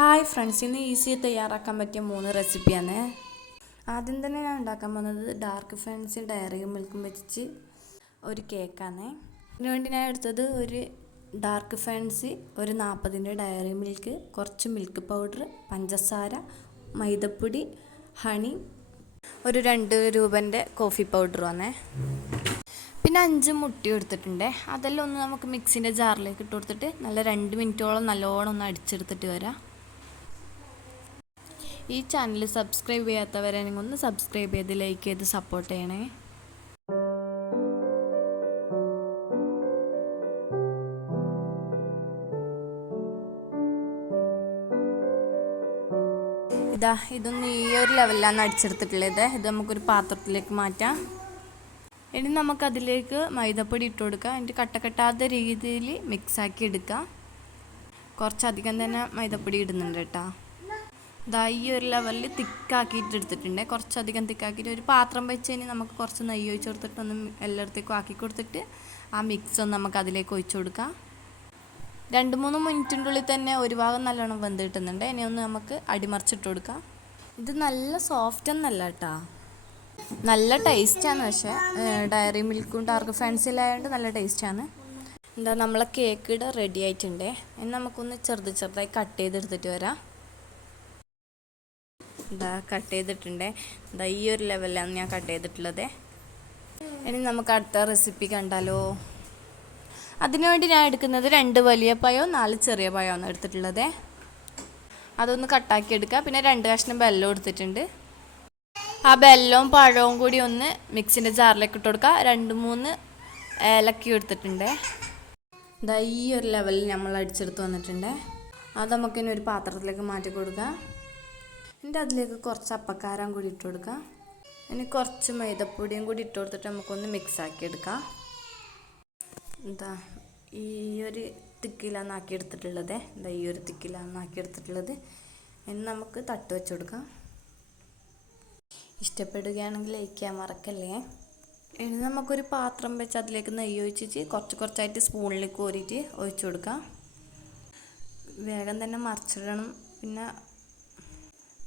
Hi friends ഇന്ന് easy തയ്യാറാക്കാൻ പറ്റിയ മൂന്ന് റെസിപ്പിയാണ് ആദ്യം തന്നെ ഞാൻ ഉണ്ടാക്കാൻ പോകുന്നത് ഡാർക്ക് ഫാൻസി ഡയറിയും മിൽക്കും വെച്ച് ഒരു കേക്കാണ് ഇതിനുവേണ്ടി ഞാൻ എടുത്തത് ഒരു ഡാർക്ക് ഫാൻസി ഒരു നാൽപ്പതിന്റെ ഡയറി മിൽക്ക് കുറച്ച് മിൽക്ക് പൗഡർ പഞ്ചസാര മൈദപ്പൊടി ഹണി ഒരു രണ്ട് രൂപന്റെ കോഫി പൗഡർ പൗഡറുമാണ് പിന്നെ അഞ്ച് മുട്ടി എടുത്തിട്ടുണ്ട്. അതെല്ലാം ഒന്ന് നമുക്ക് മിക്സിന്റെ ജാറിലേക്ക് ഇട്ട് കൊടുത്തിട്ട് നല്ല രണ്ട് മിനിറ്റോളം നല്ലോണം ഒന്ന് അടിച്ചെടുത്തിട്ട് വരാം. ഈ ചാനൽ സബ്സ്ക്രൈബ് ചെയ്യാത്തവരാണെങ്കിൽ ഒന്ന് സബ്സ്ക്രൈബ് ചെയ്ത് ലൈക്ക് ചെയ്ത് സപ്പോർട്ട് ചെയ്യണേ. ഇതാ ഇതൊന്നും ഈ ഒരു ലെവലിലാണ് അടിച്ചെടുത്തിട്ടുള്ളത്. ഇത് നമുക്കൊരു പാത്രത്തിലേക്ക് മാറ്റാം. ഇനി നമുക്കതിലേക്ക് മൈദപ്പൊടി ഇട്ട് കൊടുക്കാം. എന്നിട്ട് കട്ട രീതിയിൽ മിക്സാക്കി എടുക്കാം. കുറച്ചധികം തന്നെ മൈദപ്പൊടി ഇടുന്നുണ്ട് കേട്ടോ. ഇതാ ഈ ഒരു ലെവലിൽ തിക്കാക്കിയിട്ട് എടുത്തിട്ടുണ്ട്. കുറച്ചധികം തിക്കാക്കിയിട്ട് ഒരു പാത്രം വെച്ച് കഴിഞ്ഞാൽ നമുക്ക് കുറച്ച് നെയ്യ് ഒഴിച്ച് കൊടുത്തിട്ട് ഒന്ന് എല്ലായിടത്തേക്കും ആക്കി കൊടുത്തിട്ട് ആ മിക്സ് ഒന്ന് നമുക്ക് അതിലേക്ക് ഒഴിച്ചു കൊടുക്കാം. രണ്ട് മൂന്ന് മിനിറ്റിന്റെ ഉള്ളിൽ തന്നെ ഒരു ഭാഗം നല്ലോണം വെന്ത് കിട്ടുന്നുണ്ട്. ഇനി ഒന്ന് നമുക്ക് അടിമറിച്ചിട്ട് കൊടുക്കാം. ഇത് നല്ല സോഫ്റ്റ് ഒന്നല്ല കേട്ടോ നല്ല ടേസ്റ്റാണ് പക്ഷേ. ഡയറി മിൽക്കും ഡാർക്ക് ഫാൻസിലായതുകൊണ്ട് നല്ല ടേസ്റ്റാണ് എന്താ നമ്മളെ കേക്ക് റെഡി ആയിട്ടുണ്ട്. ഇനി നമുക്കൊന്ന് ചെറുത് ചെറുതായി കട്ട് ചെയ്തെടുത്തിട്ട് വരാം. എന്താ കട്ട് ചെയ്തിട്ടുണ്ട്. എന്താ ഈ ഒരു ലെവലിലാണ് ഞാൻ കട്ട് ചെയ്തിട്ടുള്ളത്. ഇനി നമുക്ക് അടുത്ത റെസിപ്പി കണ്ടാലോ. അതിനുവേണ്ടി ഞാൻ എടുക്കുന്നത് രണ്ട് വലിയ പഴവും നാല് ചെറിയ പഴമാണ് എടുത്തിട്ടുള്ളത്. അതൊന്ന് കട്ടാക്കി എടുക്കുക പിന്നെ രണ്ട് കഷ്ണം ബെല്ലം എടുത്തിട്ടുണ്ട്. ആ ബെല്ലവും പഴവും കൂടി ഒന്ന് മിക്സിന്റെ ജാറിലേക്ക് ഇട്ട് കൊടുക്കുക രണ്ട് മൂന്ന് ഏലക്കി എടുത്തിട്ടുണ്ട്. ഇതാ ഈ ഒരു ലെവലിൽ നമ്മൾ അടിച്ചെടുത്ത് വന്നിട്ടുണ്ട്. അത് നമുക്കിനി ഒരു പാത്രത്തിലേക്ക് മാറ്റി കൊടുക്കുക എന്നിട്ട് അതിലേക്ക് കുറച്ച് അപ്പക്കാരം കൂടി ഇട്ട് കൊടുക്കുക ഇനി കുറച്ച് മൈദപ്പൊടിയും കൂടി ഇട്ട് കൊടുത്തിട്ട് നമുക്കൊന്ന് മിക്സ് ആക്കി എടുക്കാം. എന്താ ഈ ഒരു തിക്കിലാണ് ആക്കി എടുത്തിട്ടുള്ളത്. എന്താ ഈ ഒരു തിക്കിലാണ് ആക്കി എടുത്തിട്ടുള്ളത്. ഇനി നമുക്ക് തട്ട് വെച്ച് കൊടുക്കാം. ഇഷ്ടപ്പെടുകയാണെങ്കിൽ ചെയ്യാൻ മറക്കല്ലേ? ഇനി നമുക്കൊരു പാത്രം വെച്ച് അതിലേക്ക് നെയ്യ് ഒഴിച്ചിട്ട് കുറച്ച് കുറച്ചായിട്ട് സ്പൂണിൽ കോരിയിട്ട് ഒഴിച്ചു കൊടുക്കാം. വേഗം തന്നെ മറിച്ചിടണം. പിന്നെ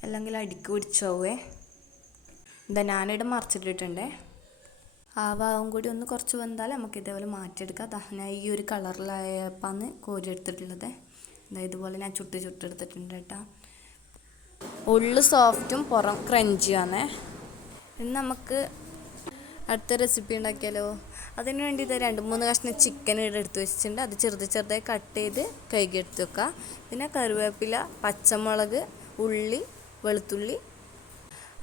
അല്ലെങ്കിൽ അടിക്ക് പിടിച്ചോവേ എന്താ ഞാനിവിടെ മറിച്ചിട്ടിട്ടുണ്ടേ. ആ ഭാഗം കൂടി ഒന്ന് കുറച്ച് വന്നാൽ നമുക്ക് ഇതേപോലെ മാറ്റിയെടുക്കാം. ഞാൻ ഈ ഒരു കളറിലായപ്പാന്ന് കോരി എടുത്തിട്ടുള്ളത്. ഇതുപോലെ ഞാൻ ചുട്ട് ചുട്ടെടുത്തിട്ടുണ്ട് കേട്ടോ. ഉള്ളു സോഫ്റ്റും പുറം ക്രഞ്ചിയാണ് ഇനി നമുക്ക് അടുത്ത റെസിപ്പി ഉണ്ടാക്കിയാലോ? അതിന് വേണ്ടി ഇത് രണ്ട് മൂന്ന് കഷ്ണം ചിക്കൻ ഇവിടെ എടുത്ത് വെച്ചിട്ടുണ്ട്. അത് ചെറുത് ചെറുതായി കട്ട് ചെയ്ത് കഴുകി എടുത്ത് വെക്കുക പിന്നെ കറിവേപ്പില പച്ചമുളക് ഉള്ളി വെളുത്തുള്ളി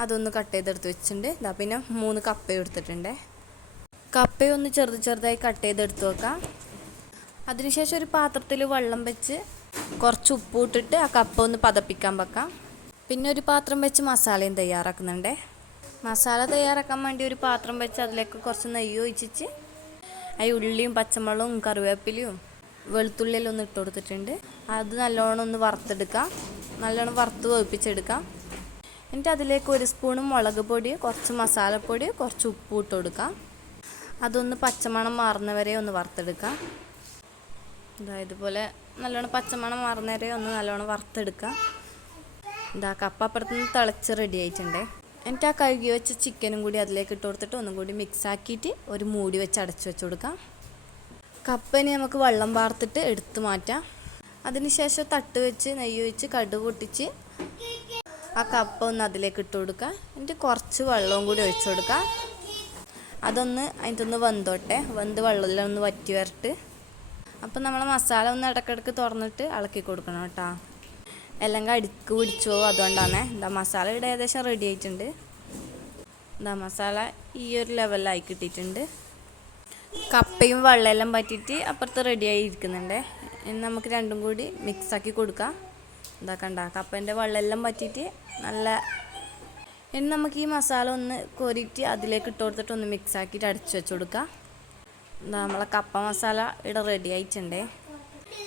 അതൊന്ന് കട്ട് ചെയ്തെടുത്ത് വെച്ചിട്ടുണ്ട്. ഇതാ പിന്നെ മൂന്ന് കപ്പ എടുത്തിട്ടുണ്ട്. കപ്പയൊന്ന് ചെറുത് ചെറുതായി കട്ട് ചെയ്തെടുത്ത് വെക്കാം. അതിനുശേഷം ഒരു പാത്രത്തിൽ വെള്ളം വെച്ച് കുറച്ച് ഉപ്പ് ഇട്ടിട്ട് ആ കപ്പ ഒന്ന് പതപ്പിക്കാൻ വെക്കാം. പിന്നെ ഒരു പാത്രം വെച്ച് മസാലയും തയ്യാറാക്കുന്നുണ്ട്. മസാല തയ്യാറാക്കാൻ വേണ്ടി ഒരു പാത്രം വെച്ച് അതിലേക്ക് കുറച്ച് നെയ്യ് ഒഴിച്ചിട്ട് അതിൽ ഉള്ളിയും പച്ചമുളകും കറിവേപ്പിലയും വെളുത്തുള്ളിയെല്ലാം ഒന്ന് ഇട്ട് കൊടുത്തിട്ടുണ്ട്. അത് നല്ലോണം ഒന്ന് വറുത്തെടുക്കാം. നല്ലോണം വറുത്ത് വേവിപ്പിച്ചെടുക്കാം. എന്നിട്ട് അതിലേക്ക് ഒരു സ്പൂണ് മുളക് പൊടി കുറച്ച് മസാലപ്പൊടി കുറച്ച് ഉപ്പ് ഇട്ട് കൊടുക്കാം. അതൊന്ന് പച്ചമണം മാറുന്നവരെ ഒന്ന് വറുത്തെടുക്കാം. ഇതുപോലെ നല്ലോണം പച്ചമണം മാറുന്നവരെ ഒന്ന് നല്ലോണം വറുത്തെടുക്കാം. ഇതാ കപ്പ അപ്പുറത്ത് നിന്ന് തിളച്ച് റെഡി ആയിട്ടുണ്ട്. എന്നിട്ട് ആ കഴുകി വെച്ച ചിക്കനും കൂടി അതിലേക്ക് ഇട്ട് കൊടുത്തിട്ട് ഒന്നും കൂടി മിക്സ് ആക്കിയിട്ട് ഒരു മൂടി വെച്ച് അടച്ചു വെച്ച് കൊടുക്കാം. കപ്പനെ നമുക്ക് വെള്ളം വാർത്തിട്ട് എടുത്തു മാറ്റാം. അതിനുശേഷം തട്ട് വെച്ച് നെയ്യ് വെച്ച് കടു പൊട്ടിച്ച് ആ കപ്പ ഒന്ന് അതിലേക്ക് ഇട്ട് കൊടുക്കുക. എന്നിട്ട് കുറച്ച് വെള്ളവും കൂടി ഒഴിച്ചു കൊടുക്കുക. അതൊന്ന് അതിന്റെ വെന്തോട്ടെ. വെന്ത് വെള്ളമെല്ലാം ഒന്ന് വറ്റി വരട്ട്. അപ്പം നമ്മൾ മസാല ഒന്ന് ഇടക്കിടക്ക് തുറന്നിട്ട് ഇളക്കി കൊടുക്കണം കേട്ടോ. എല്ലാം അടുക്ക് പിടിച്ചോ അതുകൊണ്ടാണ്. എന്താ മസാല ഇവിടെ ഏകദേശം റെഡി ആയിട്ടുണ്ട്. എന്താ മസാല ഈ ഒരു ലെവലിലായി കിട്ടിയിട്ടുണ്ട്. കപ്പയും വെള്ളമെല്ലാം പറ്റിയിട്ട് അപ്പുറത്ത് റെഡി ആയി ഇരിക്കുന്നുണ്ട്. ഇനി നമുക്ക് രണ്ടും കൂടി മിക്സാക്കി കൊടുക്കാം. എന്താ കണ്ട എന്റെ വെള്ളമെല്ലാം പറ്റിയിട്ട് നല്ല ഇനി നമുക്ക് ഈ മസാല ഒന്ന് കോരിയിട്ട് അതിലേക്ക് ഇട്ട് കൊടുത്തിട്ട് ഒന്ന് മിക്സാക്കിയിട്ട് അടിച്ചു വെച്ച് കൊടുക്കാം. എന്താ നമ്മളെ കപ്പ മസാല ഇവിടെ റെഡി ആയിട്ടുണ്ടേ.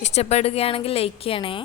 ഇഷ്ടപ്പെടുകയാണെങ്കിൽ ലൈക്ക് ചെയ്യണേ.